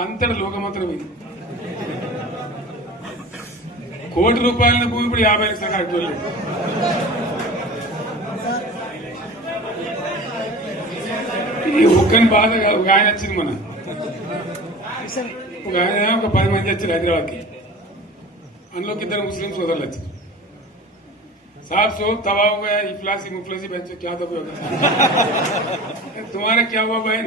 అంతటి లోకమంతరం ఇది కోటి రూపాయల భూమి ఇప్పుడు యాభై లక్షల కట్టుకోలేదు ఈ ఒక్కని బాధ కాదు. ఒక ఆయన వచ్చింది మన ఒక ఆయన ఒక పది మంది వచ్చారు హైదరాబాద్కి అందులోకి ఇద్దరు ముస్లిం సోదరులు వచ్చారు साहब सो तवा हो गया इफलासी मुफलसी बच्चों क्या दबे होगा तुम्हारा क्या हुआ बहन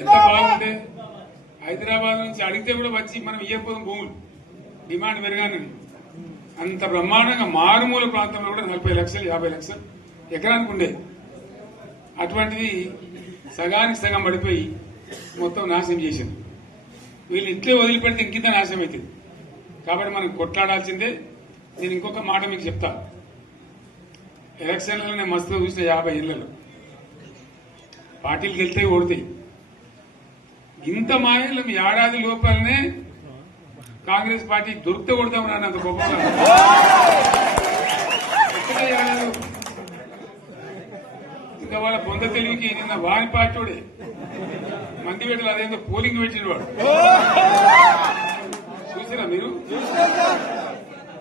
ఎంత బాగుంటే హైదరాబాద్ నుంచి అడిగితే కూడా వచ్చి మనం ఇయ్యకపోదాం భూములు. డిమాండ్ పెరగానని అంత బ్రహ్మాండంగా మారుమూల ప్రాంతంలో కూడా నలభై లక్షలు యాభై లక్షలు ఎకరానికి ఉండేది అటువంటిది సగానికి సగం పడిపోయి మొత్తం నాశనం చేసింది. వీళ్ళు ఇట్లే వదిలిపెడితే ఇంకింత నాశనం అవుతుంది కాబట్టి మనం కొట్లాడాల్సిందే. నేను ఇంకొక మాట మీకు చెప్తా. ఎలక్షన్లలో నేను మస్తుగా చూసిన యాభై ఇళ్ళలో. పార్టీలు గెలితే ఓడతాయి ఇంత మాయలు మీ ఏడాది లోపలనే కాంగ్రెస్ పార్టీ దొరికితే కొడతాం రానంత అంత గొప్ప ఇంకా వాళ్ళ పొంద తెలివికి నిన్న వారి పార్టీడే. మంది పెట్టలు అదేందో పోలింగ్ పెట్టిన వాడు. చూసారా మీరు?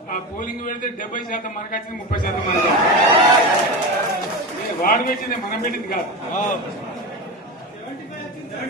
ఆ పోలింగ్ పెడితే డెబ్బై శాతం మనకు వచ్చింది ముప్పై శాతం మనకు వాడు పెట్టింది మనం పెట్టింది కాదు.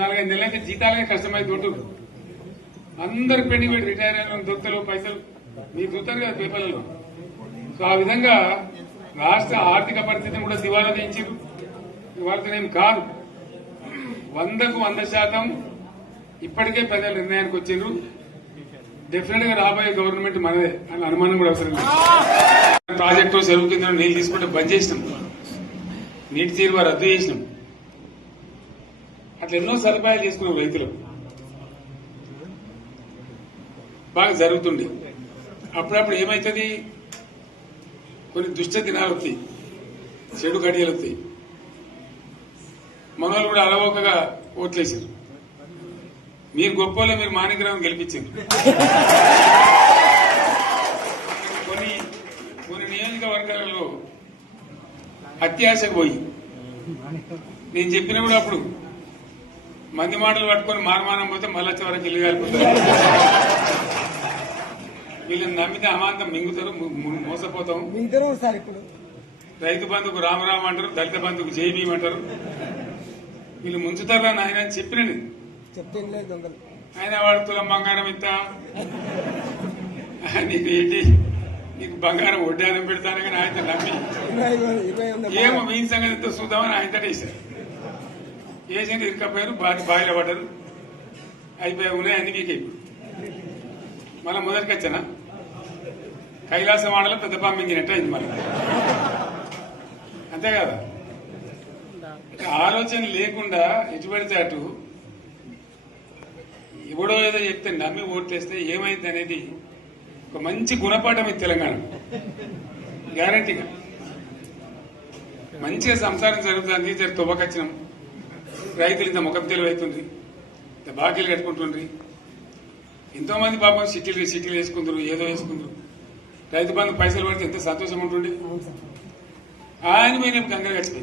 నాలుగైదు నెలలైతే జీతాలే కష్టమైంది ఉంటుంది అందరికి పెండింగ్ పెట్టి రిటైర్ అయిన దొరుకుతలు పైసలు. మీరు చూస్తారు కదా పేపర్లలో. సో ఆ విధంగా రాష్ట్ర ఆర్థిక పరిస్థితిని కూడా దివాలా తీయించారు వాళ్ళతోనేం కాదు. వందకు వంద శాతం ఇప్పటికే ప్రజల నిర్ణయానికి వచ్చిండ్రు. డెఫినెట్గా రాబోయే గవర్నమెంట్ మనదే అని అనుమానం కూడా అవసరం లేదు. ప్రాజెక్టు చెరువు కింద నీళ్ళు తీసుకుంటే బంద్ చేసినాం. నీటి తీరువ రద్దు చేసినాం. అట్లా ఎన్నో సదుపాయాలు చేసుకున్నాం రైతులు. బాగా జరుగుతుండే. అప్పుడప్పుడు ఏమవుతుంది కొన్ని దుష్ట దినాలు వస్తాయి చెడు గడియలు వస్తాయి మన వాళ్ళు కూడా అలవోకగా ఓట్లేసారు మీరు గొప్పలో మీరు మాణిగ్రహం గెలిపించారు కొన్ని కొన్ని నియోజకవర్గాలలో అత్యాశకు పోయి. నేను చెప్పినప్పుడు అప్పుడు మంది మాటలు పట్టుకొని మారమానం పోతే మళ్ళీ వరకు ఇల్లు కాలిపోతారు వీళ్ళని నమ్మితే అమాంతం మింగుతారు మోసపోతాం. రైతు బంధుకు రామరామ అంటారు దళిత బంధుకు జై భీమ్ అంటారు. వీళ్ళు ముంచుతారా నాయన అని చెప్పిన ఆయన వాడు తులం బంగారం ఇంత ఏంటి? నీకు బంగారం వడ్డానం పెడతాను కానీ ఆయన నమ్మి. ఏమో మీ సంగతి ఎంతో చూద్దామని ఆయన వేశారు ఏజెంట్ ఇరుకపోయారు బాగా బాయిలో పడ్డారు. అయిపోయి ఉన్నాయి అన్ని మీకు మళ్ళీ మొదటికి వచ్చానా? కైలాసం ఆడలో పెద్ద పంపించినట్టు అయింది మళ్ళీ. అంతే కదా? ఆలోచన లేకుండా ఎటువంటి అటు. ఎవడో ఏదో చెప్తే నమ్మి ఓట్లేస్తే ఏమైంది అనేది ఒక మంచి గుణపాఠం ఇది తెలంగాణ. గ్యారంటీగా మంచిగా సంసారం జరుగుతుంది. జర తువ్వకచ్చినాం. రైతులు ఇంత ముఖం తెలివైతుంది. ఇంత బాకీలు కట్టుకుంటుండ్రి. ఎంతో మంది పాపం సిటీలు సిటీలు వేసుకుంటారు ఏదో వేసుకుంటారు రైతు బంధు పైసలు పడితే ఎంత సంతోషం ఉంటుండే. ఆయన పోయిన గంగలు సార్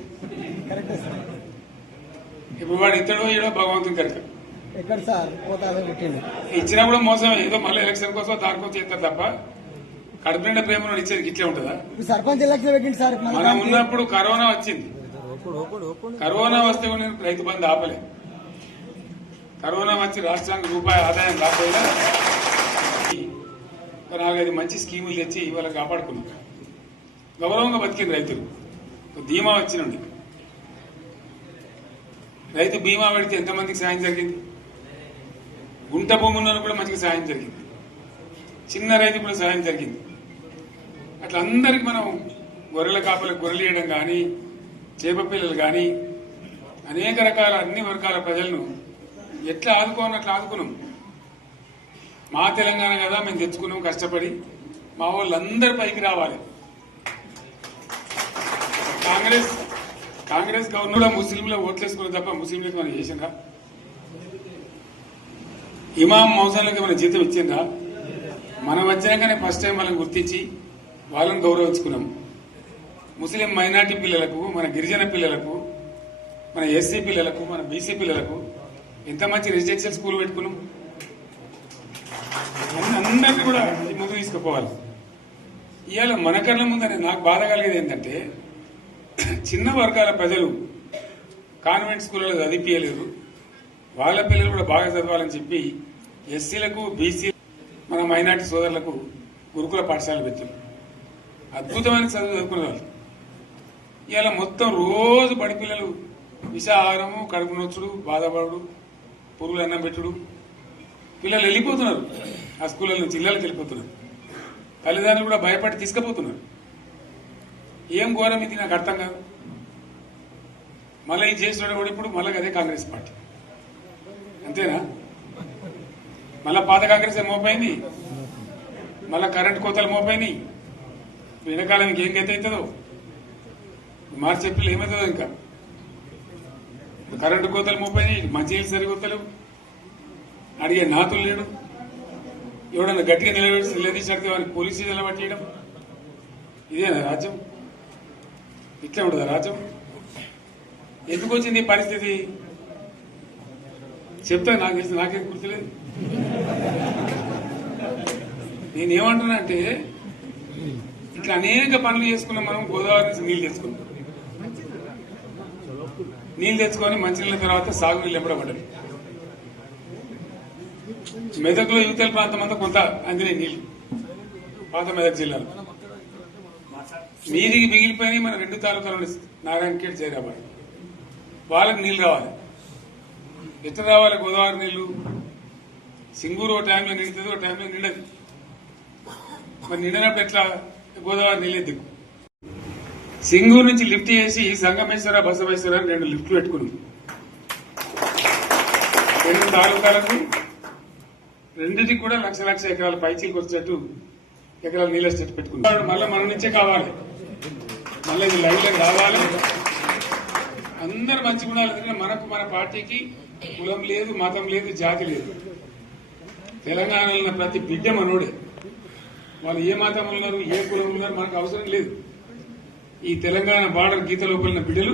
ఇప్పుడు వాడు ఇతడో ఏడో భగవంతుని కనుక. ఎక్కడ సార్? పోతాలో పెట్టిండు. ఇచ్చినా కూడా మోసమే. ఏదో మళ్ళీ ఎలక్షన్ కోసం దానికోసం చేస్తారు తప్ప కడుపు నిండా ప్రేమను ఇచ్చేది ఇట్లే ఉంటుందా? Sarpanch election sir? మన. ఉన్నప్పుడు కరోనా వచ్చింది. కరోనా వస్తే కూడా నేను రైతు బంధు ఆపలే. కరోనా వచ్చి రాష్ట్రానికి రూపాయి ఆదాయం రాకపోయినా నాలుగైదు మంచి స్కీములు తెచ్చి ఇవాళ కాపాడుకున్నాం. గౌరవంగా బతికింది రైతులు. ధీమా వచ్చినండి రైతు బీమా పెడితే ఎంతమందికి సాయం జరిగింది? గుంట భూమి ఉన్న కూడా మంచిగా సాయం జరిగింది. చిన్న రైతు కూడా సాయం జరిగింది. అట్లా అందరికి మనం గొర్రెల కాపలకు గొర్రెలు వేయడం కానీ చేప పిల్లలు కానీ అనేక రకాల అన్ని వర్గాల ప్రజలను ఎట్లా ఆదుకోవాలని అట్లా ఆదుకున్నాం. మా తెలంగాణ కదా మేము తెచ్చుకున్నాం కష్టపడి మా వాళ్ళందరి పైకి రావాలి. కాంగ్రెస్ కాంగ్రెస్ గవర్నర్ ముస్లింలు ఓట్లేసుకున్న తప్ప ముస్లింలకు మనం చేసిందా ఇమాం మౌసాలకి మన జీతం ఇచ్చిందా మనం వచ్చినాకనే ఫస్ట్ టైం వాళ్ళని గుర్తించి వాళ్ళని గౌరవించుకున్నాం. ముస్లిం మైనార్టీ పిల్లలకు మన గిరిజన పిల్లలకు మన ఎస్సీ పిల్లలకు మన బీసీ పిల్లలకు ఎంత మంచి రెసిడెన్షియల్ స్కూల్ పెట్టుకున్నాం? అందరినీ కూడా ముందు తీసుకుపోవాలి. ఇవాళ మన కళ్ళ ముందని నాకు బాధ కలిగేది ఏంటంటే చిన్న వర్గాల ప్రజలు కాన్వెంట్ స్కూళ్ళలో చదివిపించలేరు వాళ్ళ పిల్లలు కూడా బాగా చదవాలని చెప్పి ఎస్సీలకు బీసీ మన మైనార్టీ సోదరులకు గురుకుల పాఠశాలలు పెట్టారు. అద్భుతమైన చదువు చదువుకునే వాళ్ళు. ఇవాళ మొత్తం రోజు బడిపిల్లలు విషాహారము కడుపు నొచ్చుడు బాధపడు పురుగులు అన్నం పెట్టుడు. పిల్లలు వెళ్ళిపోతున్నారు. ఆ స్కూళ్ళ నుంచి ఇళ్ళకి వెళ్ళిపోతున్నారు. తల్లిదండ్రులు కూడా భయపడి తీసుకుపోతున్నారు. ఏం ఘోరం ఇది నాకు అర్థం కాదు. మళ్ళీ ఇది చేసిన కూడా ఇప్పుడు మళ్ళీ అదే కాంగ్రెస్ పార్టీ. అంతేనా? మళ్ళా పాత కాంగ్రెస్ మోపోయింది మళ్ళా కరెంట్ కోతలు మోపైనాయి వెనకాలం ఇంకేం గత అవుతుందో మార్చి ఏప్రిల్ ఏమవుతుందో ఇంకా? కరెంటు కోతలు ముప్పై మంచినీళ్ళు సరికొత్తలు అడిగే నాతులు లేడు. ఎవడన్నా గట్టిగా నిలబెట్టి నిలదీసినట్టు వారికి పోలీసు నిలబట్టేయడం? ఇదేనా రాజ్యం? ఇట్లా ఉండదా రాజ్యం? ఎందుకు వచ్చింది ఈ పరిస్థితి? చెప్తా నాకు తెలిసి నాకేం గుర్తులేదు. నేనేమంటున్నా అంటే ఇట్లా అనేక పనులు చేసుకున్నాం మనం గోదావరి నుంచి నీళ్ళు తెచ్చుకున్నాం. నీళ్ళు తెచ్చుకొని మంచినీళ్ళ తర్వాత సాగునీళ్ళు ఎంబడబడ్డాయి మెదక్లో యువతల ప్రాంతం అంతా కొంత అందినాయి నీళ్ళు పాత మెదక్ జిల్లాలో. మీదికి మిగిలిపోయినాయి మన రెండు తాలూకాలు నారాయణఖేడ్ జైరాబాద్. వాళ్ళకి నీళ్ళు రావాలి ఎట్లా రావాలి? గోదావరి నీళ్ళు సింగూరు ఒక టైంలో నిండుతుంది ఒక టైంలో నిండదు మరి నిండినప్పుడు ఎట్లా గోదావరి నీళ్ళే దిక్కు సింగూరు నుంచి లిఫ్ట్ చేసి సంగమేశ్వర బసవేశ్వర అని రెండు లిఫ్ట్లు పెట్టుకున్నాం. రెండు తాలూకాలకు రెండింటికి కూడా లక్ష లక్ష ఎకరాల పైచీలు వచ్చేట్టు ఎకరాల నీళ్ళ స్టేట్ పెట్టుకున్నాం. మళ్ళీ మన నుంచే కావాలి. మళ్ళీ ఇది లైన్లో రావాలి. అందరు మంచి ఉండాలి. ఎందుకంటే మనకు మన పార్టీకి కులం లేదు మతం లేదు జాతి లేదు. తెలంగాణలో ప్రతి బిడ్డ మనోడే. వాళ్ళు ఏ మతం ఉన్నారు ఏ కులం ఉన్నారు మనకు అవసరం లేదు. ఈ తెలంగాణ బార్డర్ గీత లోపలిన బిడ్డలు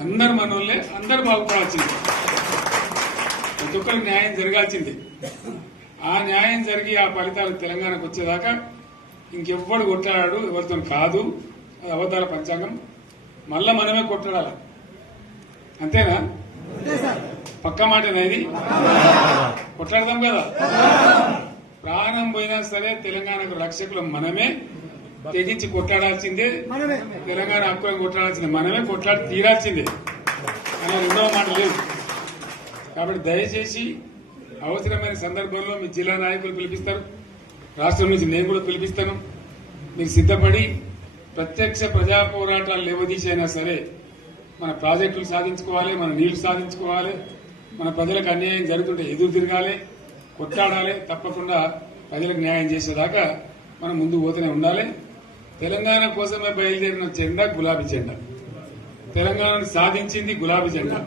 అందరు మనోళ్ళే అందరు బాగుపడాల్సిందే. ప్రతి ఒక్కరికి న్యాయం జరగాల్సిందే. ఆ న్యాయం జరిగి ఆ ఫలితాలు తెలంగాణకు వచ్చేదాకా ఇంకెవ్వడు కొట్లాడాడు ఎవరితో కాదు. అది అబద్ధాల పంచాంగం. మళ్ళా మనమే కొట్లాడాలి? అంతేనా? పక్క మాట ఇది? కొట్లాడదాం కదా. ప్రాణం పోయినా సరే తెలంగాణకు రక్షకులు మనమే. తెగించి కొట్లాడాల్సిందే. మనమే. తెలంగాణ హక్కులను కొట్లాడాల్సిందే. మనమే కొట్లాడి తీరాల్సిందే. అనే రెండవ మాట లేదు. కాబట్టి దయచేసి అవసరమైన సందర్భంలో మీ జిల్లా నాయకులు పిలిపిస్తారు. రాష్ట్రం నుంచి నేను కూడా పిలిపిస్తాను. మీరు సిద్ధపడి ప్రత్యక్ష ప్రజా పోరాటాలు లేవదీసైనా సరే మన ప్రాజెక్టులు సాధించుకోవాలి మన నీళ్ళు సాధించుకోవాలి మన ప్రజలకు అన్యాయం జరుగుతుంటే ఎదురు తిరగాలి కొట్లాడాలి తప్పకుండా ప్రజలకు న్యాయం చేసేదాకా మనం ముందు పోతూనే ఉండాలి. తెలంగాణ కోసమే బయలుదేరిన జెండా గులాబీ జెండా. తెలంగాణను సాధించింది గులాబీ జెండా.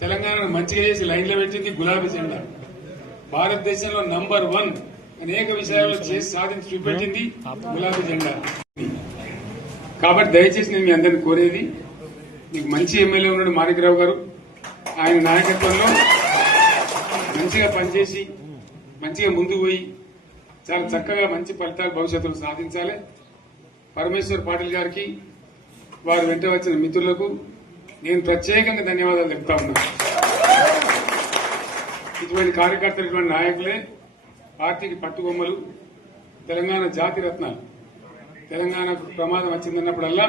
తెలంగాణను మంచిగా చేసి లైన్లో పెట్టింది గులాబీ జెండా. భారతదేశంలో నంబర్ వన్ అనేక విషయాల్లో చేసి సాధించి చూపెట్టింది గులాబీ జెండా. కాబట్టి దయచేసి నేను మీ అందరిని కోరేది మీకు మంచి ఎమ్మెల్యే ఉన్నాడు మాణికరావు గారు. ఆయన నాయకత్వంలో మంచిగా పనిచేసి మంచిగా ముందుకు పోయి చాలా చక్కగా మంచి ఫలితాలు భవిష్యత్తులో సాధించాలి. పరమేశ్వర్ పాటిల్ గారికి వారు వెంట వచ్చిన మిత్రులకు నేను ప్రత్యేకంగా ధన్యవాదాలు చెప్తా ఉన్నా. ఇటువంటి కార్యకర్తలు ఇటువంటి నాయకులే పార్టీకి పట్టుబొమ్మలు. తెలంగాణ జాతి రత్నాలు. తెలంగాణకు ప్రమాదం వచ్చిందన్నప్పుడల్లా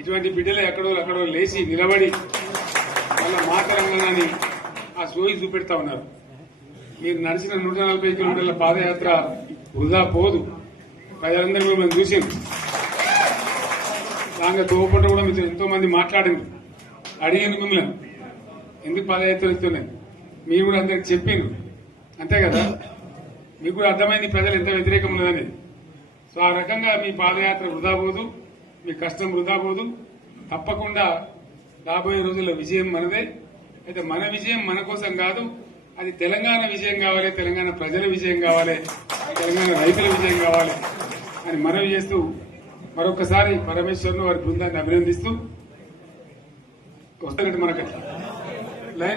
ఇటువంటి బిడ్డలు ఎక్కడో అక్కడో లేచి నిలబడి వాళ్ళ మా తెలంగాణని ఆ సోయి చూపెడతా ఉన్నారు. మీరు నడిచిన నూట నలభై కిలోమీటర్ల పాదయాత్ర వృధా పోదు. ప్రజలందరూ మిమ్మల్ని చూసింది దాంట్లో తోపంటే కూడా మీతో ఎంతో మంది మాట్లాడింది అడిగింది మిమ్మల్ని. ఎందుకు పాదయాత్రలు ఇస్తున్నాయి? మీరు కూడా అందరికి చెప్పిండ్రు అంతే కదా? మీకు కూడా అర్థమైంది ప్రజలు ఎంత వ్యతిరేకం ఉన్నదనేది. సో ఆ రకంగా మీ పాదయాత్ర వృధా పోదు మీ కష్టం వృధా పోదు. తప్పకుండా రాబోయే రోజుల్లో విజయం మనదే. అయితే మన విజయం మన కోసం కాదు అది తెలంగాణ విజయం కావాలి తెలంగాణ ప్రజల విజయం కావాలి తెలంగాణ రైతుల విజయం కావాలి అని మనవి చేస్తూ మరొకసారి పరమేశ్వరుని వారి బృందాన్ని అభినందిస్తూ వస్తున్నట్టు మనకి. లైన్